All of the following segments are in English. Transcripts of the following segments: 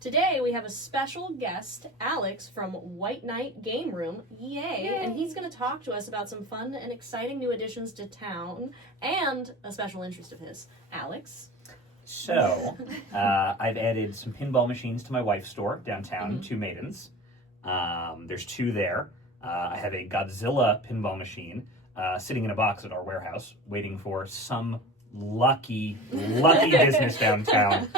Today we have a special guest, Alex from White Knight Game Room. Yay! And he's going to talk to us about some fun and exciting new additions to town and a special interest of his. Alex? So, I've added some pinball machines to my wife's store downtown, Two Maidens. There's two there. I have a Godzilla pinball machine sitting in a box at our warehouse, waiting for some lucky business downtown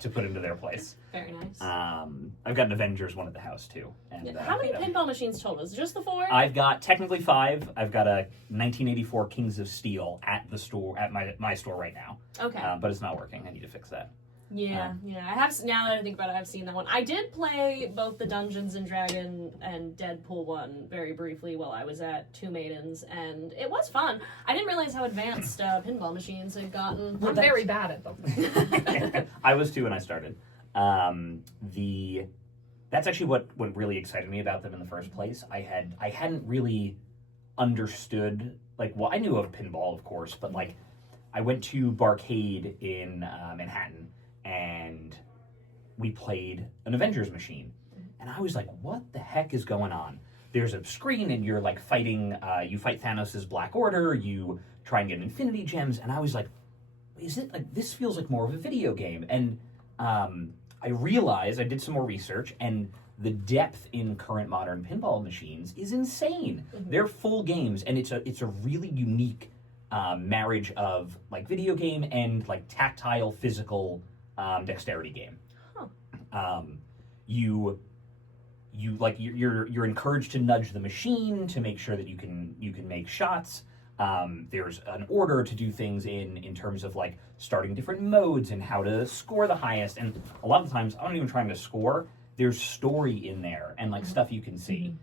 to put into their place. Very nice. I've got an Avengers one at the house, too. And, How many pinball machines total? Is it just the 4? I've got technically 5. I've got a 1984 Kings of Steel at the store, at my store right now. Okay. But it's not working. I need to fix that. Yeah. I have. Now that I think about it, I've seen that one. I did play both the Dungeons and Dragon and Deadpool one very briefly while I was at Two Maidens, and it was fun. I didn't realize how advanced pinball machines had gotten. I'm very bad at them. I was too when I started. That's actually what really excited me about them in the first place. I hadn't really understood, I knew of pinball, of course, but I went to Barcade in Manhattan, and we played an Avengers machine. And I was like, what the heck is going on? There's a screen, and you're fighting, you fight Thanos' Black Order, you try and get Infinity Gems, and I was like, is it, this feels like more of a video game? And I realized, I did some more research, and the depth in current modern pinball machines is insane. They're full games, and it's a really unique marriage of video game and tactile, physical dexterity game. You're encouraged to nudge the machine to make sure that you can make shots. There's an order to do things in terms of starting different modes and how to score the highest. And a lot of the times, I'm not even trying to score. There's story in there and stuff you can see.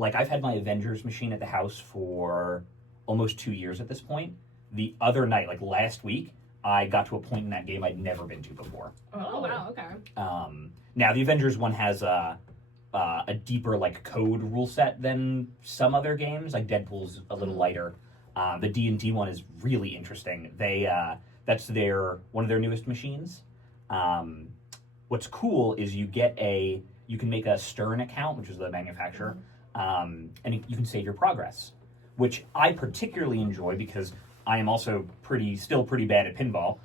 I've had my Avengers machine at the house for almost 2 years at this point. The other night, last week, I got to a point in that game I'd never been to before. Oh wow, okay. Now the Avengers one has a deeper code rule set than some other games. Deadpool's a little lighter. The D&D one is really interesting. That's one of their newest machines. What's cool is you can make a Stern account, which is the manufacturer, and you can save your progress, which I particularly enjoy because I am also still pretty bad at pinball.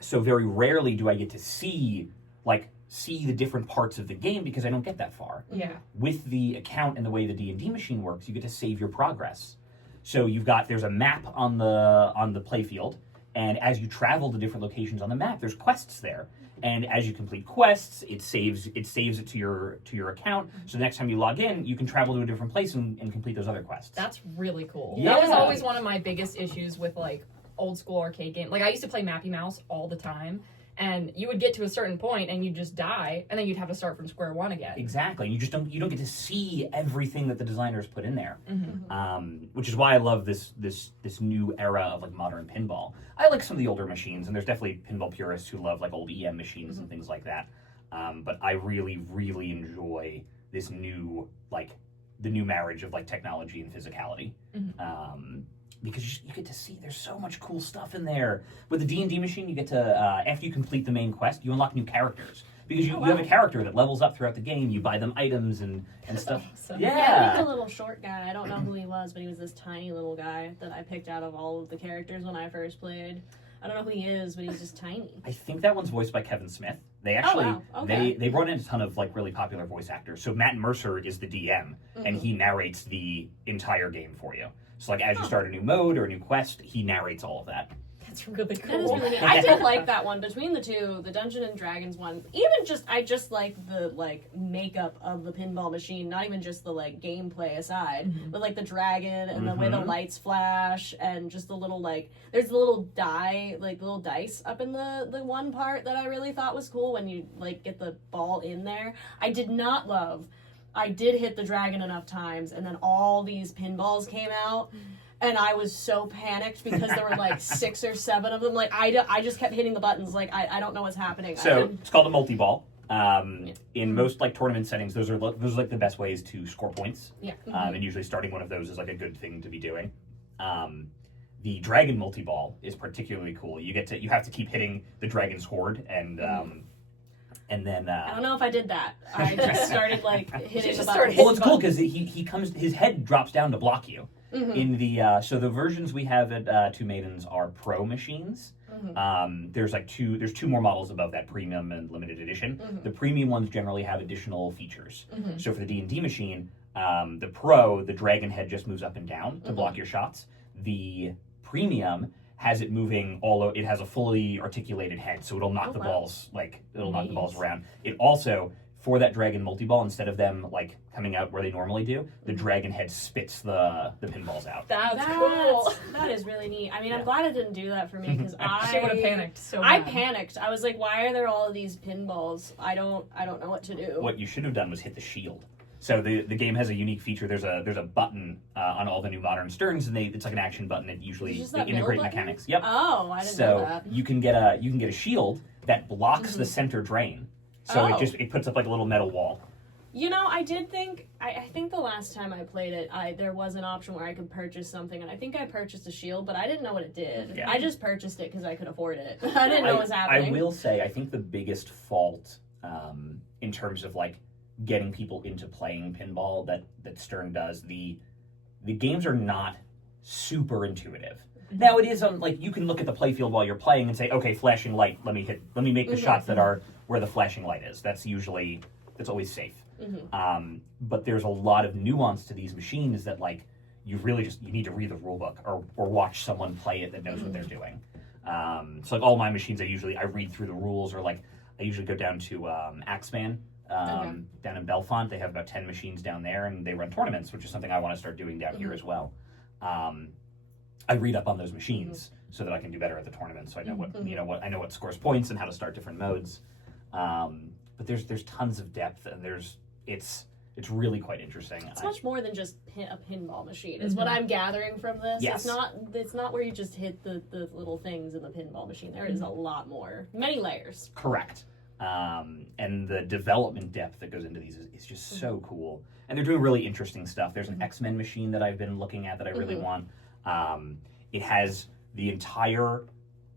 So very rarely do I get to see the different parts of the game because I don't get that far. Yeah. With the account and the way the D&D machine works, you get to save your progress. So there's a map on the playfield, and as you travel to different locations on the map, there's quests there. And as you complete quests, it saves it to your account. So the next time you log in, you can travel to a different place and complete those other quests. That's really cool. Yeah. That was always one of my biggest issues with old school arcade games. I used to play Mappy Mouse all the time. And you would get to a certain point and you'd just die, and then you'd have to start from square one again. Exactly. You don't get to see everything that the designers put in there. Which is why I love this new era of modern pinball. I like some of the older machines, and there's definitely pinball purists who love old EM machines and things like that. But I really, really enjoy this new the new marriage of technology and physicality. Because you get to see there's so much cool stuff in there. With the D&D machine, you get to, after you complete the main quest, you unlock new characters. Because you have a character that levels up throughout the game. You buy them items and stuff. Awesome. Yeah, the little short guy. I don't know who he was, but he was this tiny little guy that I picked out of all of the characters when I first played. I don't know who he is, but he's just tiny. I think that one's voiced by Kevin Smith. They actually, Okay. they brought in a ton of really popular voice actors. So Matt Mercer is the DM, and he narrates the entire game for you. So as you start a new mode or a new quest, he narrates all of that. That's really cool. That is really neat. I did like that one. Between the two, the Dungeons and Dragons one, I just like the makeup of the pinball machine, not even just the gameplay aside, but the dragon and the way the lights flash and just the little there's the little little dice up in the one part that I really thought was cool when you get the ball in there. I did hit the dragon enough times, and then all these pinballs came out, and I was so panicked because there were 6 or 7 of them. I just kept hitting the buttons. I don't know what's happening. So it's called a multi-ball. In most tournament settings, those are the best ways to score points. Yeah. And usually starting one of those is a good thing to be doing. The dragon multi-ball is particularly cool. You have to keep hitting the dragon's horde, and And then I don't know if I did that. I just started like hitting the started buttons. well, it's cool because he comes, his head drops down to block you. In the so the versions we have at Two Maidens are pro machines. There's two more models above that, premium and limited edition. The premium ones generally have additional features. So for the D&D machine, the pro, the dragon head just moves up and down to block your shots. The premium has it moving it has a fully articulated head, so it'll knock the balls knock the balls around. It also, for that dragon multi-ball, instead of them like coming out where they normally do, the dragon head spits the pinballs out. That's cool. That is really neat. I mean, I'm glad it didn't do that for me because She would have panicked so I bad. panicked. I was like, why are there all of these pinballs? I don't know what to do. What you should have done was hit the shield. So the game has a unique feature. There's a button on all the new modern Sterns, and it's like an action button that usually Just they that integrate middle button? mechanics. Yep. Oh, I didn't know that. So you can get a shield that blocks the center drain. So it puts up like a little metal wall. You know, I did think I think the last time I played it, there was an option where I could purchase something, and I think I purchased a shield, but I didn't know what it did. Yeah. I just purchased it because I could afford it. I didn't know what was happening. I will say, I think the biggest fault in terms of like getting people into playing pinball that Stern does, the games are not super intuitive. Now it is on, like, you can look at the playfield while you're playing and say, okay, flashing light, let me make the shots that are where the flashing light is. That's always safe. But there's a lot of nuance to these machines that like you need to read the rule book or watch someone play it that knows what they're doing. So like all my machines, I read through the rules, or like I usually go down to Axeman down in Belfont. They have about 10 machines down there, and they run tournaments, which is something I want to start doing down here as well. I read up on those machines so that I can do better at the tournament. So I know I know what scores points and how to start different modes. But there's tons of depth, and it's really quite interesting. It's much more than just a pinball machine, is what I'm gathering from this. Yes. It's not where you just hit the little things in the pinball machine. There is a lot more, many layers. Correct. And the development depth that goes into these is just so cool. And they're doing really interesting stuff. There's an X-Men machine that I've been looking at that I really want. It has the entire,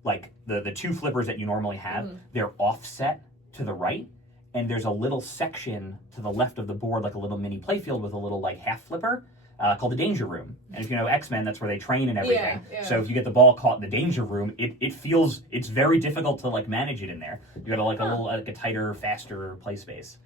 like, the two flippers that you normally have, they're offset to the right, and there's a little section to the left of the board, like a little mini playfield with a little, like, half flipper, called the Danger Room. And if you know X-Men, that's where they train and everything. Yeah. So if you get the ball caught in the Danger Room, it's very difficult to, like, manage it in there. You got a tighter, faster play space.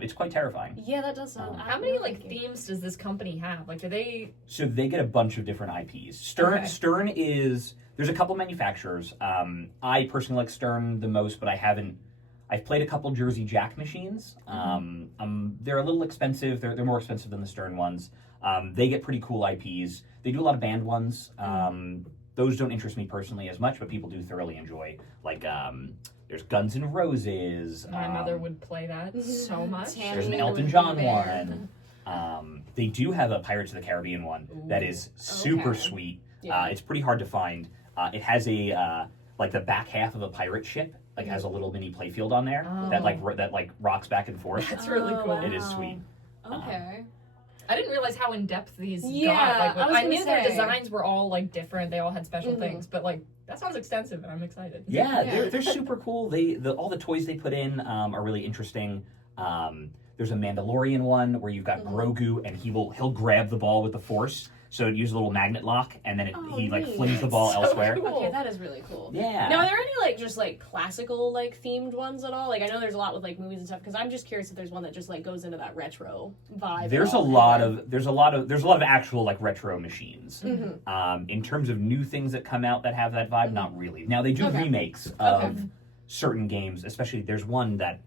It's quite terrifying. Yeah, that does sound. How many like themes does this company have? Like, do they? So they get a bunch of different IPs. Stern is, there's a couple manufacturers. I personally like Stern the most, but I've played a couple Jersey Jack machines. They're a little expensive. They're more expensive than the Stern ones. They get pretty cool IPs. They do a lot of band ones. Those don't interest me personally as much, but people do thoroughly enjoy. Like, there's Guns N' Roses. My mother would play that so much. There's an Elton John one. They do have a Pirates of the Caribbean one that is super sweet. Yeah. It's pretty hard to find. It has a like the back half of a pirate ship has a little mini playfield on there that rocks back and forth. That's really cool. Wow. It is sweet. Okay. I didn't realize how in depth these Yeah, got. Like, I knew their say. designs were all like different. They all had special things, but like that sounds extensive, and I'm excited. Yeah, they're super cool. All the toys they put in are really interesting. There's a Mandalorian one where you've got Grogu, and he'll grab the ball with the Force. So it uses a little magnet lock, and then he flings the ball elsewhere. Cool. Okay, that is really cool. Yeah. Now, are there any just classical themed ones at all? Like, I know there's a lot with movies and stuff, because I'm just curious if there's one that just goes into that retro vibe. There's a lot of actual retro machines. In terms of new things that come out that have that vibe, not really. Now they do remakes of certain games. Especially there's one that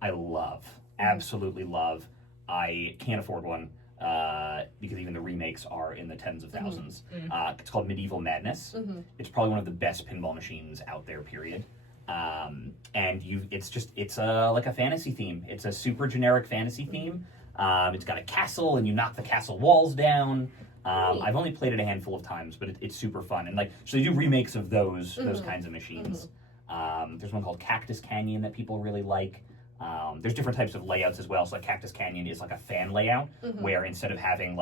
I love, absolutely love. I can't afford one. Because even the remakes are in the tens of thousands. It's called Medieval Madness. It's probably one of the best pinball machines out there, period. And it's a fantasy theme. It's a super generic fantasy theme. It's got a castle, and you knock the castle walls down. I've only played it a handful of times, but it's super fun. And so they do remakes of those kinds of machines. There's one called Cactus Canyon that people really like. There's different types of layouts as well. So Cactus Canyon is like a fan layout where instead of having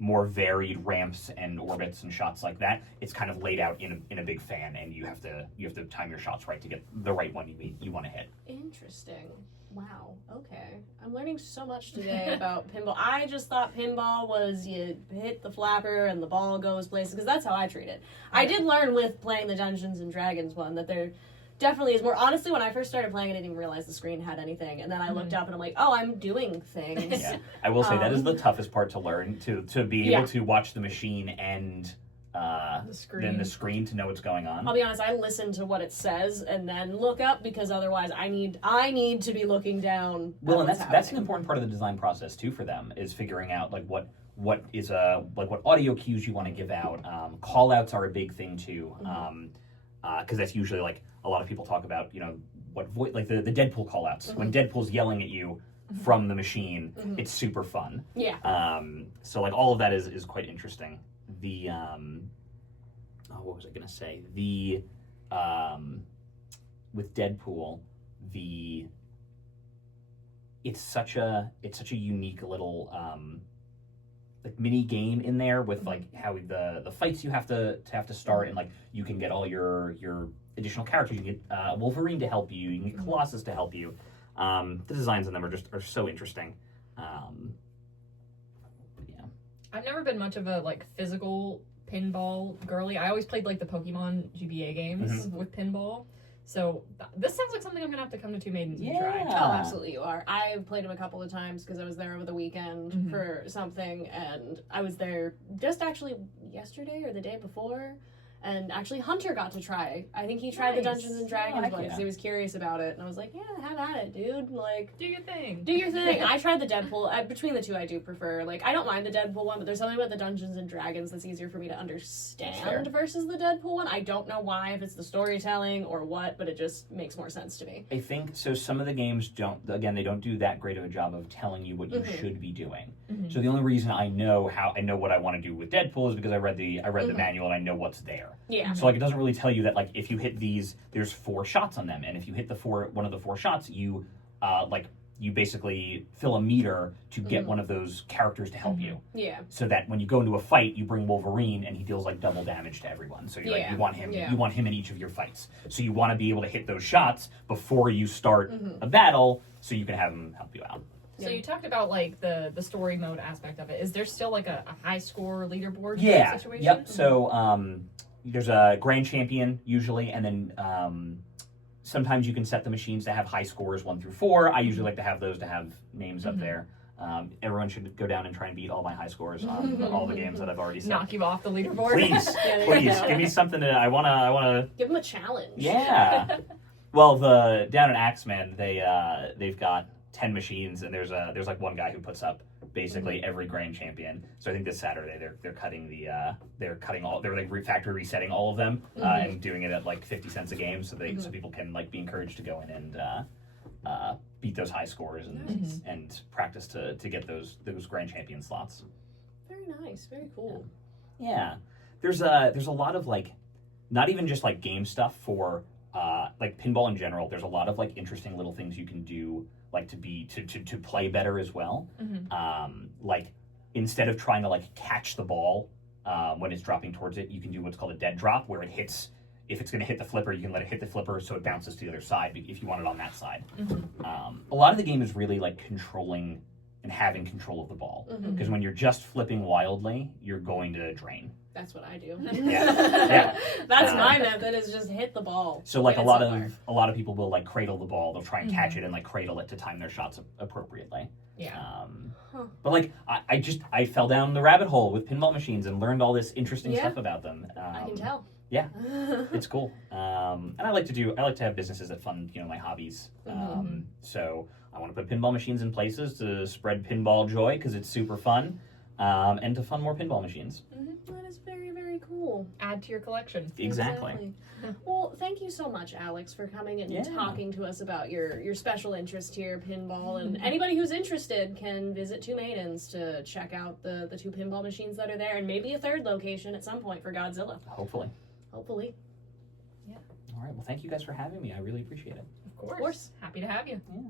more varied ramps and orbits and shots like that, it's kind of laid out in a big fan, and you have to time your shots right to get the right one you want to hit. Interesting. Wow. Okay. I'm learning so much today about pinball. I just thought pinball was you hit the flapper and the ball goes places, because that's how I treat it. I did learn with playing the Dungeons and Dragons one that there definitely is more. Honestly, when I first started playing, I didn't even realize the screen had anything, and then I looked up and I'm like, oh, I'm doing things. Yeah, I will say that is the toughest part to learn, to be able to watch the machine and then the screen to know what's going on. I'll be honest, I listen to what it says and then look up, because otherwise I need to be looking down. Well, and that's an important part of the design process too for them, is figuring out like what is what audio cues you want to give out. Call outs are a big thing too, because that's usually like a lot of people talk about, what like the Deadpool call outs. When Deadpool's yelling at you from the machine, it's super fun. Yeah. So like all of that is quite interesting. The what was I gonna say? The with Deadpool, it's such a unique little like mini game in there with like how the fights you have to start, and like you can get all your additional characters. You can get Wolverine to help you. You can get Colossus to help you. The designs in them are so interesting. Yeah. I've never been much of a like physical pinball girly. I always played like the Pokemon GBA games with pinball. So this sounds like something I'm gonna have to come to Two Maidens and try. Oh, absolutely you are. I've played them a couple of times because I was there over the weekend for something, and I was there just actually yesterday or the day before. And actually, Hunter got to try. I think he tried the Dungeons and Dragons one because he was curious about it. And I was like, yeah, have at it, dude. Like, do your thing. Do your thing. I tried the Deadpool. Between the two, I do prefer. Like, I don't mind the Deadpool one, but there's something about the Dungeons and Dragons that's easier for me to understand versus the Deadpool one. I don't know why, if it's the storytelling or what, but it just makes more sense to me. I think so. Some of the games they don't do that great of a job of telling you what you should be doing. So the only reason I know what I want to do with Deadpool is because I read the manual and I know what's there. Yeah. So like it doesn't really tell you that like if you hit these, there's 4 shots on them, and if you hit one of the 4 shots, you you basically fill a meter to get one of those characters to help you. Yeah. So that when you go into a fight, you bring Wolverine and he deals like double damage to everyone. So you want him in each of your fights. So you want to be able to hit those shots before you start a battle, so you can have him help you out. So you talked about like the story mode aspect of it. Is there still like a high score leaderboard situation? Yep. So there's a grand champion usually, and then sometimes you can set the machines to have high scores 1 through 4. I usually like to have those to have names up there. Everyone should go down and try and beat all my high scores on all the games that I've already set. Knock you off the leaderboard. Please, give me something to. I wanna give them a challenge. Yeah. Well, down at Axeman, they've got 10 machines, and there's like one guy who puts up basically every grand champion. So I think this Saturday they're like factory resetting all of them and doing it at like 50 cents a game, so so people can like be encouraged to go in and beat those high scores and practice to get those grand champion slots. Very nice, very cool. Yeah. There's a lot of like, not even just like game stuff for like pinball in general. There's a lot of like interesting little things you can do, like to play better as well. Like instead of trying to like catch the ball when it's dropping towards it, you can do what's called a dead drop, where it hits. If it's going to hit the flipper, you can let it hit the flipper so it bounces to the other side if you want it on that side. A lot of the game is really like controlling and having control of the ball, because when you're just flipping wildly, you're going to drain. That's what I do. Yeah. That's my method, is just hit the ball. So like a lot of people will like cradle the ball. They'll try and catch it and like cradle it to time their shots appropriately. Yeah. But like I fell down the rabbit hole with pinball machines and learned all this interesting stuff about them. I can tell. Yeah, it's cool. And I like to have businesses that fund my hobbies. So I want to put pinball machines in places to spread pinball joy, because it's super fun, and to fund more pinball machines. That is very, very cool. Add to your collection. Exactly. Well, thank you so much, Alex, for coming and talking to us about your special interest here, pinball. And anybody who's interested can visit Two Maidens to check out the 2 pinball machines that are there, and maybe a 3rd location at some point for Godzilla. Hopefully. Yeah. All right. Well, thank you guys for having me. I really appreciate it. Of course. Happy to have you. Yeah.